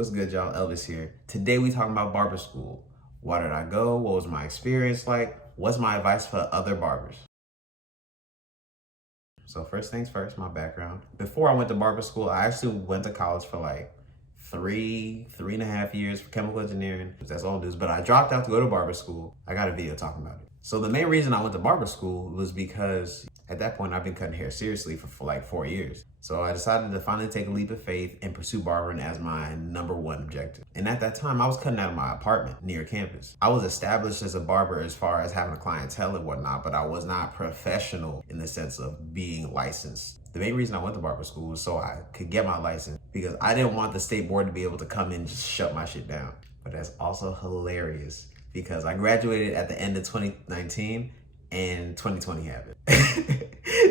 What's good, y'all? Elvis here. Today we talking about barber school. Why did I go? What was my experience like? What's my advice for other barbers? So first things first, my background. Before I went to barber school, I actually went to college for like three and a half years for chemical engineering. That's all it is. But I dropped out to go to barber school. I got a video talking about it. So the main reason I went to barber school was because at that point I've been cutting hair seriously for like 4 years. So I decided to finally take a leap of faith and pursue barbering as my #1 objective. And at that time I was cutting out of my apartment near campus. I was established as a barber as far as having a clientele and whatnot, but I was not professional in the sense of being licensed. The main reason I went to barber school was so I could get my license because I didn't want the state board to be able to come in and just shut my shit down. But that's also hilarious because I graduated at the end of 2019 and 2020 happened.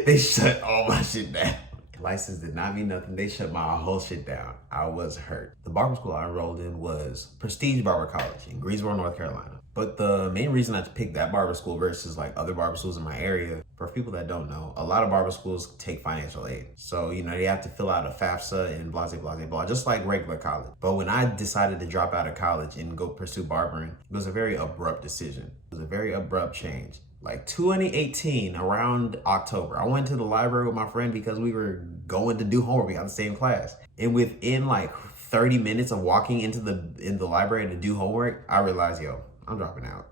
They shut all my shit down. License did not mean nothing. They shut my whole shit down. I was hurt. The barber school I enrolled in was Prestige Barber College in Greensboro, North Carolina. But the main reason I picked that barber school versus like other barber schools in my area, for people that don't know, a lot of barber schools take financial aid. So, they have to fill out a FAFSA and blah, blah, blah, blah, just like regular college. But when I decided to drop out of college and go pursue barbering, it was a very abrupt decision. It was a very abrupt change. Like 2018, around October, I went to the library with my friend because we were going to do homework. We got the same class. And within like 30 minutes of walking into the library to do homework, I realized, yo, I'm dropping out.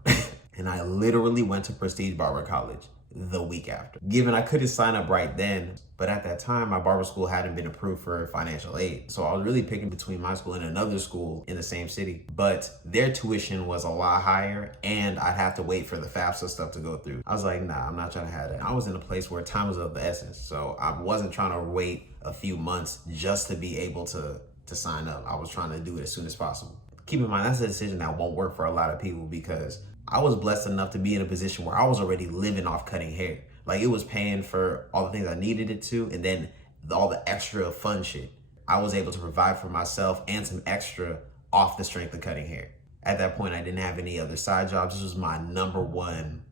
And I literally went to Prestige Barber College the week after. Given I couldn't sign up right then, but at that time, my barber school hadn't been approved for financial aid. So I was really picking between my school and another school in the same city. But their tuition was a lot higher and I'd have to wait for the FAFSA stuff to go through. I was like, nah, I'm not trying to have that. I was in a place where time was of the essence. So I wasn't trying to wait a few months just to be able to sign up. I was trying to do it as soon as possible. Keep in mind, that's a decision that won't work for a lot of people because I was blessed enough to be in a position where I was already living off cutting hair. Like it was paying for all the things I needed it to, and then all the extra fun shit. I was able to provide for myself and some extra off the strength of cutting hair. At that point, I didn't have any other side jobs. This was my number one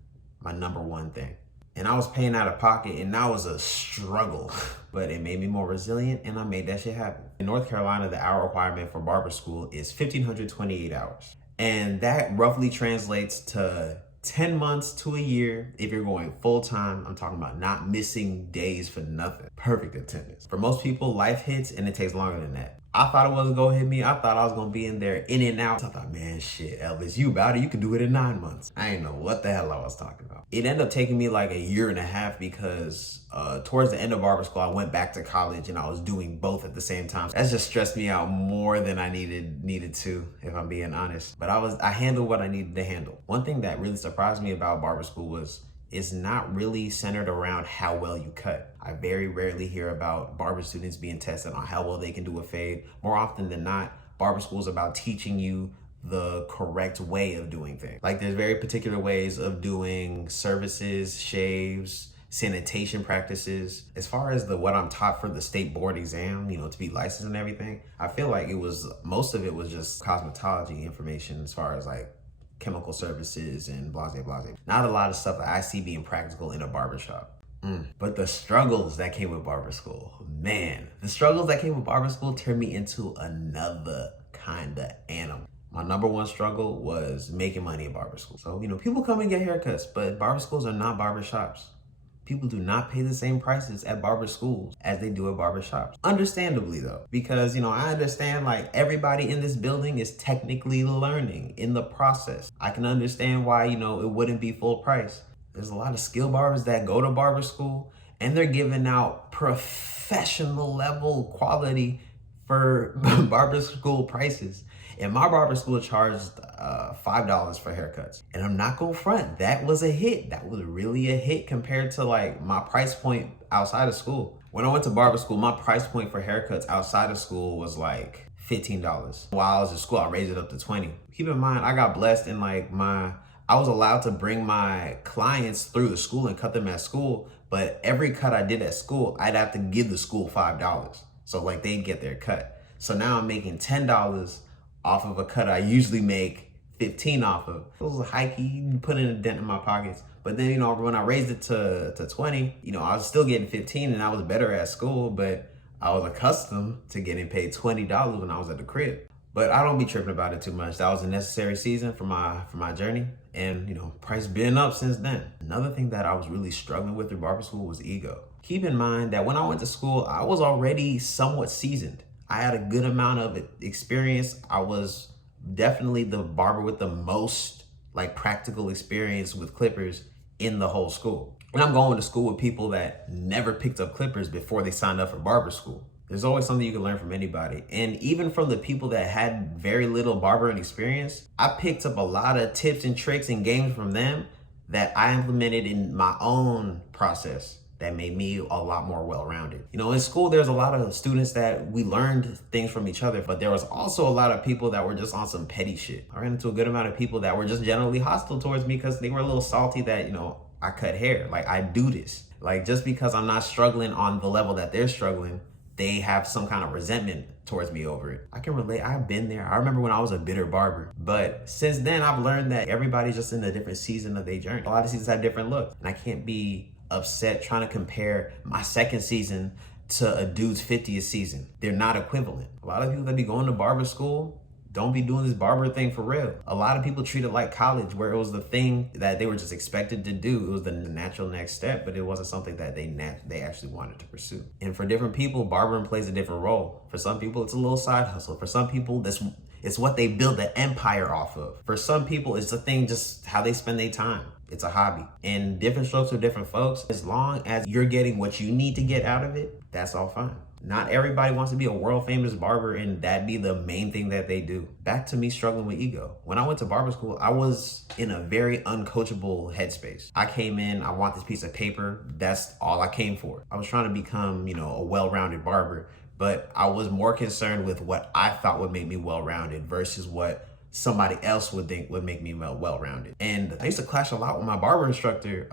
thing. And I was paying out of pocket and that was a struggle, but it made me more resilient and I made that shit happen. In North Carolina, the hour requirement for barber school is 1,528 hours. And that roughly translates to 10 months to a year if you're going full time. I'm talking about not missing days for nothing. Perfect attendance. For most people, life hits and it takes longer than that. I thought it wasn't gonna hit me. I thought I was gonna be in there in and out. I thought, man, shit, Elvis, you about it. You can do it in 9 months. I didn't know what the hell I was talking about. It ended up taking me like a year and a half because towards the end of barber school, I went back to college and I was doing both at the same time. That just stressed me out more than I needed to, if I'm being honest. But I handled what I needed to handle. One thing that really surprised me about barber school was it's not really centered around how well you cut. I very rarely hear about barber students being tested on how well they can do a fade. More often than not, barber school is about teaching you the correct way of doing things. Like there's very particular ways of doing services, shaves, sanitation practices. As far as what I'm taught for the state board exam, to be licensed and everything, I feel like most of it was just cosmetology information as far as like chemical services and blah, blah, blah. Not a lot of stuff that I see being practical in a barbershop. But the struggles that came with barber school, man, the struggles that came with barber school turned me into another kind of animal. My #1 struggle was making money at barber school. So, people come and get haircuts, but barber schools are not barber shops. People do not pay the same prices at barber schools as they do at barber shops. Understandably though, because I understand like everybody in this building is technically learning in the process. I can understand why, it wouldn't be full price. There's a lot of skilled barbers that go to barber school and they're giving out professional level quality for barber school prices. And my barber school charged $5 for haircuts. And I'm not gonna front, that was a hit. That was really a hit compared to like my price point outside of school. When I went to barber school, my price point for haircuts outside of school was like $15. While I was in school, I raised it up to $20. Keep in mind, I got blessed in like I was allowed to bring my clients through the school and cut them at school, but every cut I did at school, I'd have to give the school $5. So like they'd get their cut. So now I'm making $10 off of a cut I usually make 15 off of. It was a hikey, put in a dent in my pockets. But then, when I raised it to 20, I was still getting 15 and I was better at school, but I was accustomed to getting paid $20 when I was at the crib. But I don't be tripping about it too much. That was a necessary season for my journey. And price been up since then. Another thing that I was really struggling with through barber school was ego. Keep in mind that when I went to school, I was already somewhat seasoned. I had a good amount of experience. I was definitely the barber with the most practical experience with clippers in the whole school. And I'm going to school with people that never picked up clippers before they signed up for barber school. There's always something you can learn from anybody. And even from the people that had very little barbering experience, I picked up a lot of tips and tricks and games from them that I implemented in my own process that made me a lot more well-rounded. In school, there's a lot of students that we learned things from each other, but there was also a lot of people that were just on some petty shit. I ran into a good amount of people that were just generally hostile towards me because they were a little salty that, I cut hair. I do this. Just because I'm not struggling on the level that they're struggling, they have some kind of resentment towards me over it. I can relate. I've been there. I remember when I was a bitter barber. But since then, I've learned that everybody's just in a different season of their journey. A lot of seasons have different looks. And I can't be upset trying to compare my second season to a dude's 50th season. They're not equivalent. A lot of people that be going to barber school don't be doing this barber thing for real. A lot of people treat it like college, where it was the thing that they were just expected to do. It was the natural next step, but it wasn't something that they actually wanted to pursue. And for different people, barbering plays a different role. For some people, it's a little side hustle. For some people, it's what they build an empire off of. For some people, it's a thing, just how they spend their time. It's a hobby. And different strokes for different folks. As long as you're getting what you need to get out of it, that's all fine. Not everybody wants to be a world famous barber and that be the main thing that they do. Back to me struggling with ego. When I went to barber school, I was in a very uncoachable headspace. I came in, I want this piece of paper. That's all I came for. I was trying to become, a well-rounded barber, but I was more concerned with what I thought would make me well-rounded versus what somebody else would think would make me well-rounded. And I used to clash a lot with my barber instructor,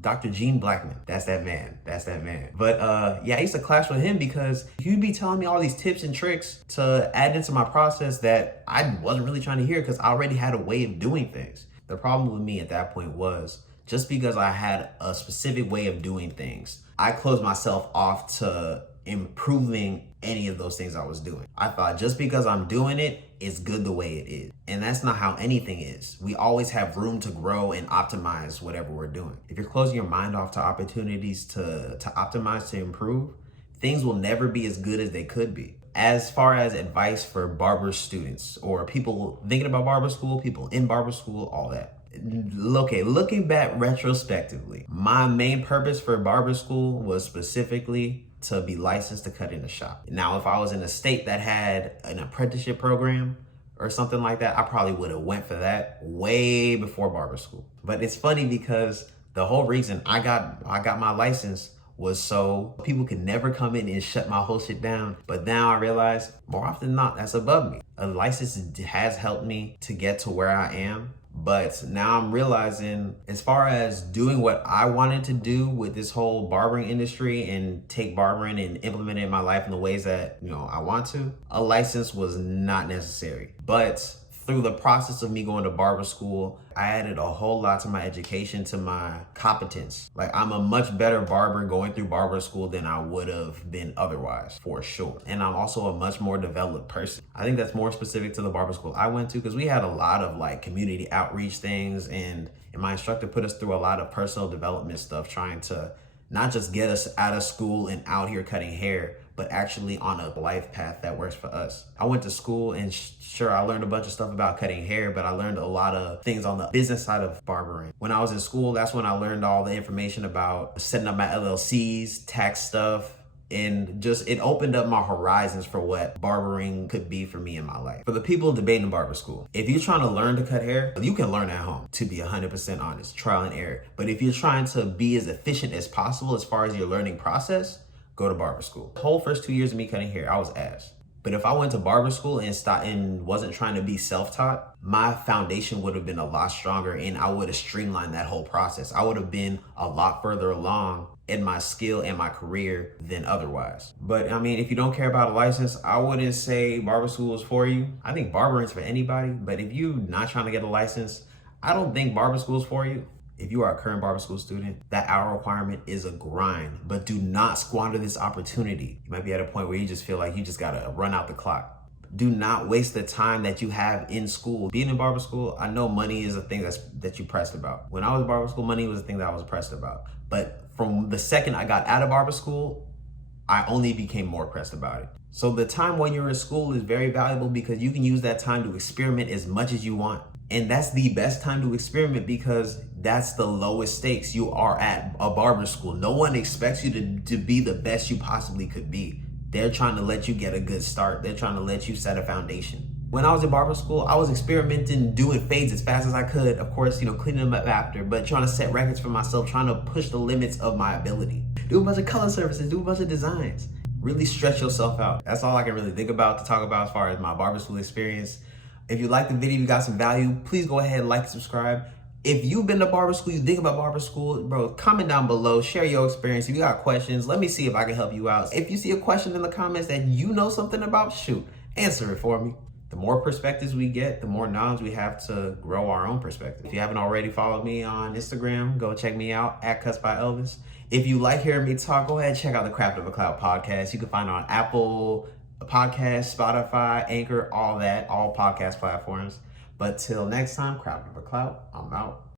Dr. Gene Blackman. That's that man. But I used to clash with him because he'd be telling me all these tips and tricks to add into my process that I wasn't really trying to hear because I already had a way of doing things. The problem with me at that point was just because I had a specific way of doing things, I closed myself off to improving any of those things I was doing. I thought just because I'm doing it, it's good the way it is. And that's not how anything is. We always have room to grow and optimize whatever we're doing. If you're closing your mind off to opportunities to optimize, to improve, things will never be as good as they could be. As far as advice for barber students or people thinking about barber school, people in barber school, all that. Okay, looking back retrospectively, my main purpose for barber school was specifically to be licensed to cut in the shop. Now, if I was in a state that had an apprenticeship program or something like that, I probably would have went for that way before barber school. But it's funny because the whole reason I got my license was so people could never come in and shut my whole shit down. But now I realize more often than not, that's above me. A license has helped me to get to where I am. But now I'm realizing, as far as doing what I wanted to do with this whole barbering industry and take barbering and implement it in my life in the ways that, I want to, a license was not necessary. But through the process of me going to barber school, I added a whole lot to my education, to my competence. I'm a much better barber going through barber school than I would have been otherwise, for sure. And I'm also a much more developed person. I think that's more specific to the barber school I went to because we had a lot of community outreach things, and my instructor put us through a lot of personal development stuff, trying to not just get us out of school and out here cutting hair, but actually on a life path that works for us. I went to school and sure, I learned a bunch of stuff about cutting hair, but I learned a lot of things on the business side of barbering. When I was in school, that's when I learned all the information about setting up my LLCs, tax stuff, and just it opened up my horizons for what barbering could be for me in my life. For the people debating barber school, if you're trying to learn to cut hair, you can learn at home, to be 100% honest, trial and error. But if you're trying to be as efficient as possible as far as your learning process, go to barber school. The whole first 2 years of me cutting hair, I was ass. But if I went to barber school and wasn't trying to be self-taught, my foundation would have been a lot stronger and I would have streamlined that whole process. I would have been a lot further along in my skill and my career than otherwise. But if you don't care about a license, I wouldn't say barber school is for you. I think barbering is for anybody, but if you're not trying to get a license, I don't think barber school is for you. If you are a current barber school student, that hour requirement is a grind, but do not squander this opportunity. You might be at a point where you just feel like you just gotta run out the clock. Do not waste the time that you have in school. Being in barber school, I know money is a thing that you're pressed about. When I was in barber school, money was a thing that I was pressed about. But from the second I got out of barber school, I only became more pressed about it. So the time when you're in school is very valuable because you can use that time to experiment as much as you want. And that's the best time to experiment because that's the lowest stakes. You are at a barber school. No one expects you to be the best you possibly could be. They're trying to let you get a good start. They're trying to let you set a foundation. When I was in barber school, I was experimenting, doing fades as fast as I could. Of course, cleaning them up after, but trying to set records for myself, trying to push the limits of my ability. Do a bunch of color services, do a bunch of designs. Really stretch yourself out. That's all I can really think about to talk about as far as my barber school experience. If you liked the video, you got some value, please go ahead, like, subscribe. If you've been to barber school, you think about barber school, bro, comment down below, share your experience. If you got questions, let me see if I can help you out. If you see a question in the comments that you know something about, shoot, answer it for me. The more perspectives we get, the more knowledge we have to grow our own perspective. If you haven't already followed me on Instagram, go check me out at Cuts by Elvis. If you like hearing me talk, go ahead and check out the Craft of a Cloud podcast. You can find it on Apple Podcasts, Spotify, Anchor, all podcast platforms. But till next time, Craft of a Cloud, I'm out.